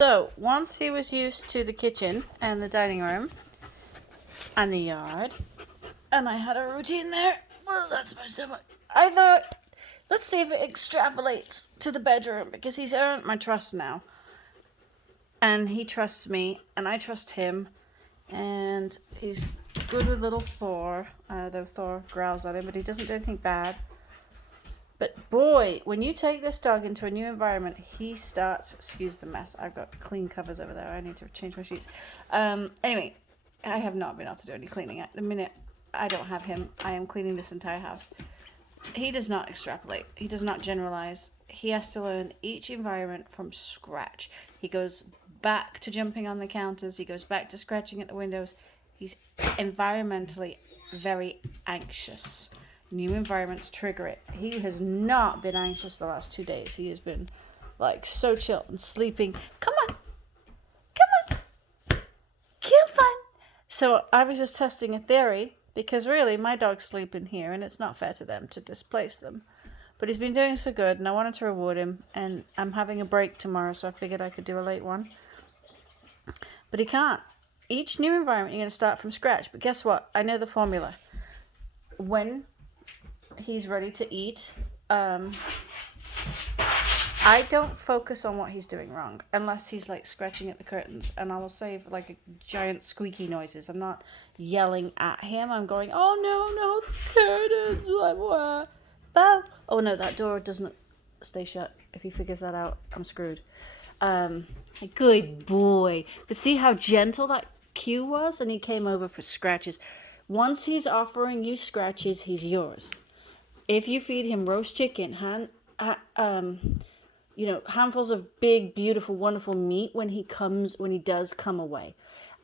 So, once he was used to the kitchen and the dining room and the yard, and I had a routine there, well, that's my stomach. I thought, let's see if it extrapolates to the bedroom, because he's earned my trust now. And he trusts me, and I trust him, and he's good with little Thor, though Thor growls at him, but he doesn't do anything bad. But boy, when you take this dog into a new environment, he starts, excuse the mess, I've got clean covers over there, I need to change my sheets. Anyway, I have not been able to do any cleaning. At the minute I don't have him, I am cleaning this entire house. He does not extrapolate, he does not generalize. He has to learn each environment from scratch. He goes back to jumping on the counters, he goes back to scratching at the windows. He's environmentally very anxious. New environments trigger it. He has not been anxious the last 2 days. He has been like so chill and sleeping. Come on. Come on. So I was just testing a theory, because really my dogs sleep in here and it's not fair to them to displace them. But he's been doing so good and I wanted to reward him, and I'm having a break tomorrow, so I figured I could do a late one. But he can't. Each new environment you're going to start from scratch. But guess what? I know the formula. When he's ready to eat, I don't focus on what he's doing wrong unless he's like scratching at the curtains, and I will save like a giant squeaky noises. I'm not yelling at him. I'm going, oh no, the curtains, bow. Oh no, that door doesn't stay shut. If he figures that out, I'm screwed. Good boy. But see how gentle that cue was, and he came over for scratches. Once he's offering you scratches, he's yours. If you feed him roast chicken, handfuls of big, beautiful, wonderful meat when he does come away,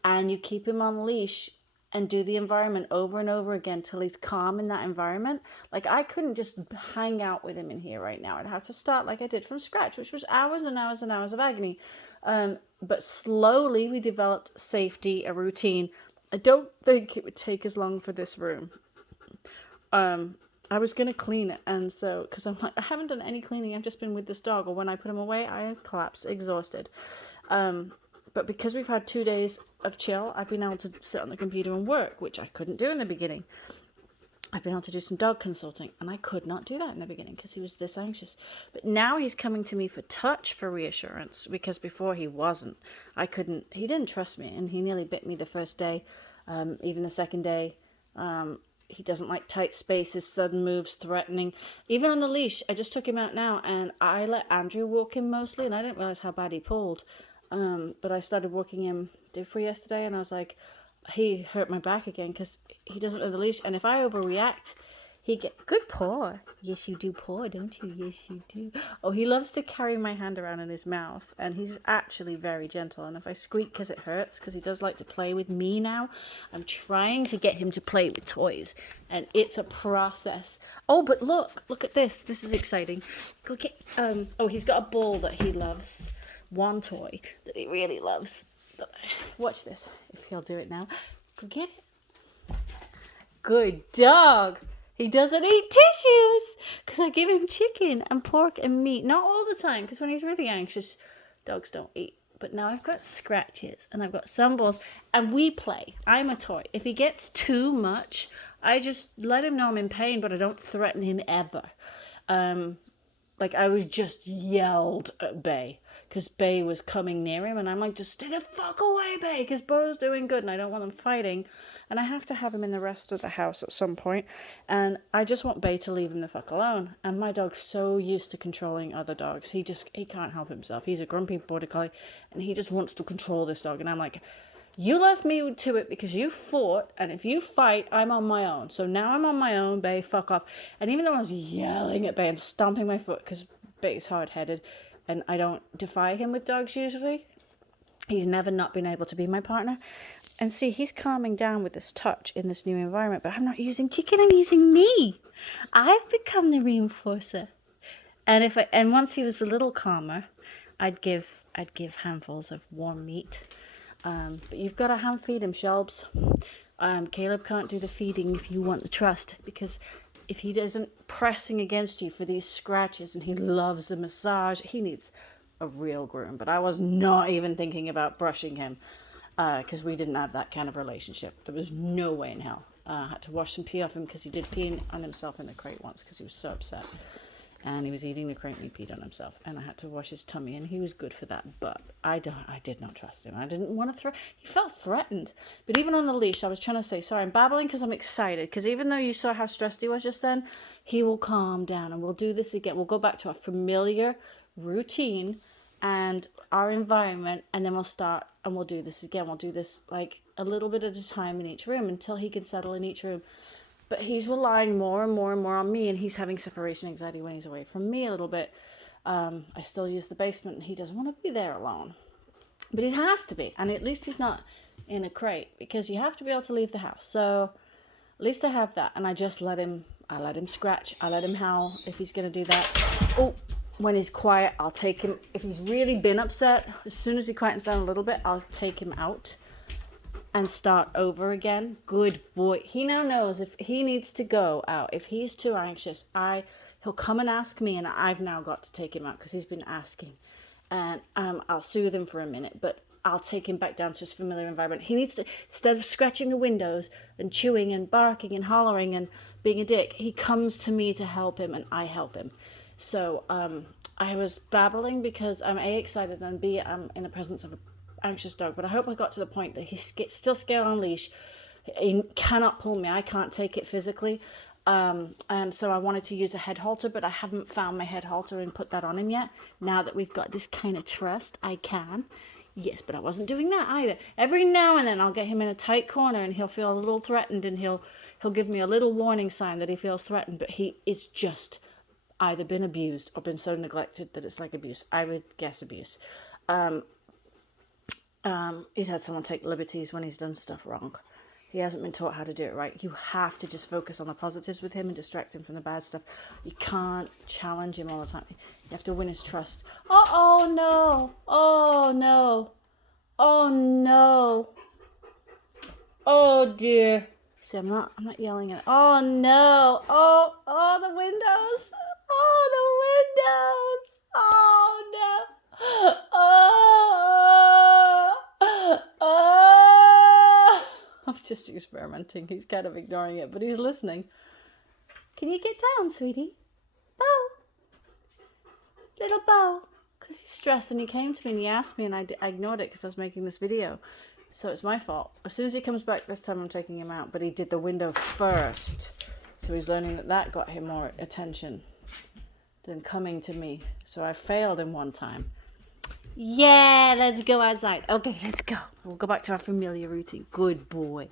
and you keep him on leash and do the environment over and over again till he's calm in that environment. Like, I couldn't just hang out with him in here right now. I'd have to start like I did from scratch, which was hours and hours and hours of agony. But slowly we developed safety, a routine. I don't think it would take as long for this room. I was going to clean it, and so, because I'm like, I haven't done any cleaning, I've just been with this dog, or when I put him away, I collapse, exhausted. But because we've had 2 days of chill, I've been able to sit on the computer and work, which I couldn't do in the beginning. I've been able to do some dog consulting, and I could not do that in the beginning because he was this anxious. But now he's coming to me for touch, for reassurance, because before he wasn't. He didn't trust me, and he nearly bit me the first day, even the second day. He doesn't like tight spaces, sudden moves, threatening. Even on the leash, I just took him out now, and I let Andrew walk him mostly, and I didn't realize how bad he pulled. But I started walking him for yesterday, and I was like, he hurt my back again because he doesn't know the leash, and if I overreact, good paw. Yes, you do paw, don't you? Yes, you do. Oh, he loves to carry my hand around in his mouth, and he's actually very gentle. And if I squeak because it hurts, because he does like to play with me now, I'm trying to get him to play with toys, and it's a process. Oh, but look at this. This is exciting. Go get. He's got a ball that he loves. One toy that he really loves. Watch this. If he'll do it now, go get it. Good dog. He doesn't eat tissues because I give him chicken and pork and meat. Not all the time, because when he's really anxious, dogs don't eat. But now I've got scratches and I've got some balls, and we play. I'm a toy. If he gets too much, I just let him know I'm in pain, but I don't threaten him ever. Like, I was just yelled at Bay because Bay was coming near him, and I'm like, just stay the fuck away, Bay, because Bo's doing good and I don't want them fighting, and I have to have him in the rest of the house at some point, and I just want Bay to leave him the fuck alone. And my dog's so used to controlling other dogs, he can't help himself. He's a grumpy border collie, and he just wants to control this dog, and I'm like, you left me to it because you fought, and if you fight, I'm on my own. So now I'm on my own, Bay, fuck off. And even though I was yelling at Bay and stomping my foot, because Bay's hard-headed, and I don't defy him with dogs usually, he's never not been able to be my partner. And see, he's calming down with this touch in this new environment, but I'm not using chicken, I'm using me. I've become the reinforcer. And once he was a little calmer, I'd give handfuls of warm meat. But you've got to hand feed him, Shelbs. Caleb can't do the feeding if you want the trust, because if he isn't pressing against you for these scratches and he loves a massage, he needs a real groom. But I was not even thinking about brushing him because we didn't have that kind of relationship. There was no way in hell. I had to wash some pee off him because he did pee on himself in the crate once because he was so upset. And he was eating the crate and he peed on himself. And I had to wash his tummy, and he was good for that. But I did not trust him. I didn't want to he felt threatened. But even on the leash, I was trying to say, sorry, I'm babbling because I'm excited. Because even though you saw how stressed he was just then, he will calm down and we'll do this again. We'll go back to our familiar routine and our environment, and then we'll start and we'll do this again. We'll do this like a little bit at a time in each room until he can settle in each room. But he's relying more and more and more on me, and he's having separation anxiety when he's away from me a little bit. I still use the basement, and he doesn't want to be there alone. But he has to be, and at least he's not in a crate, because you have to be able to leave the house. So at least I have that, and I let him scratch. I let him howl if he's going to do that. Oh, when he's quiet, I'll take him. If he's really been upset, as soon as he quietens down a little bit, I'll take him out and start over again. Good boy. He now knows if he needs to go out, if he's too anxious, he'll come and ask me, and I've now got to take him out because he's been asking. And I'll soothe him for a minute, but I'll take him back down to his familiar environment. He needs to, instead of scratching the windows and chewing and barking and hollering and being a dick, he comes to me to help him, and I help him. So I was babbling because I'm A, excited, and B, I'm in the presence of a anxious dog. But I hope I got to the point that he's still scared on leash. He cannot pull me. I can't take it physically. And so I wanted to use a head halter, but I haven't found my head halter and put that on him yet. Now that we've got this kind of trust, I can. Yes, but I wasn't doing that either. Every now and then I'll get him in a tight corner and he'll feel a little threatened, and he'll give me a little warning sign that he feels threatened, but he is just either been abused or been so neglected that it's like abuse. I would guess abuse. He's had someone take liberties when he's done stuff wrong. He hasn't been taught how to do it right. You have to just focus on the positives with him and distract him from the bad stuff. You can't challenge him all the time. You have to win his trust. Oh no. Oh no. Oh no. Oh dear. See, I'm not yelling at it. Oh no. Oh, the windows. Oh, the windows. Oh no. I'm just experimenting. He's kind of ignoring it, but he's listening. Can you get down, sweetie? Bo. Little Bo. Because he's stressed, and he came to me and he asked me, and I ignored it because I was making this video. So it's my fault. As soon as he comes back this time, I'm taking him out. But he did the window first. So he's learning that got him more attention than coming to me. So I failed him one time. Yeah, let's go outside. Okay, let's go. We'll go back to our familiar routine. Good boy.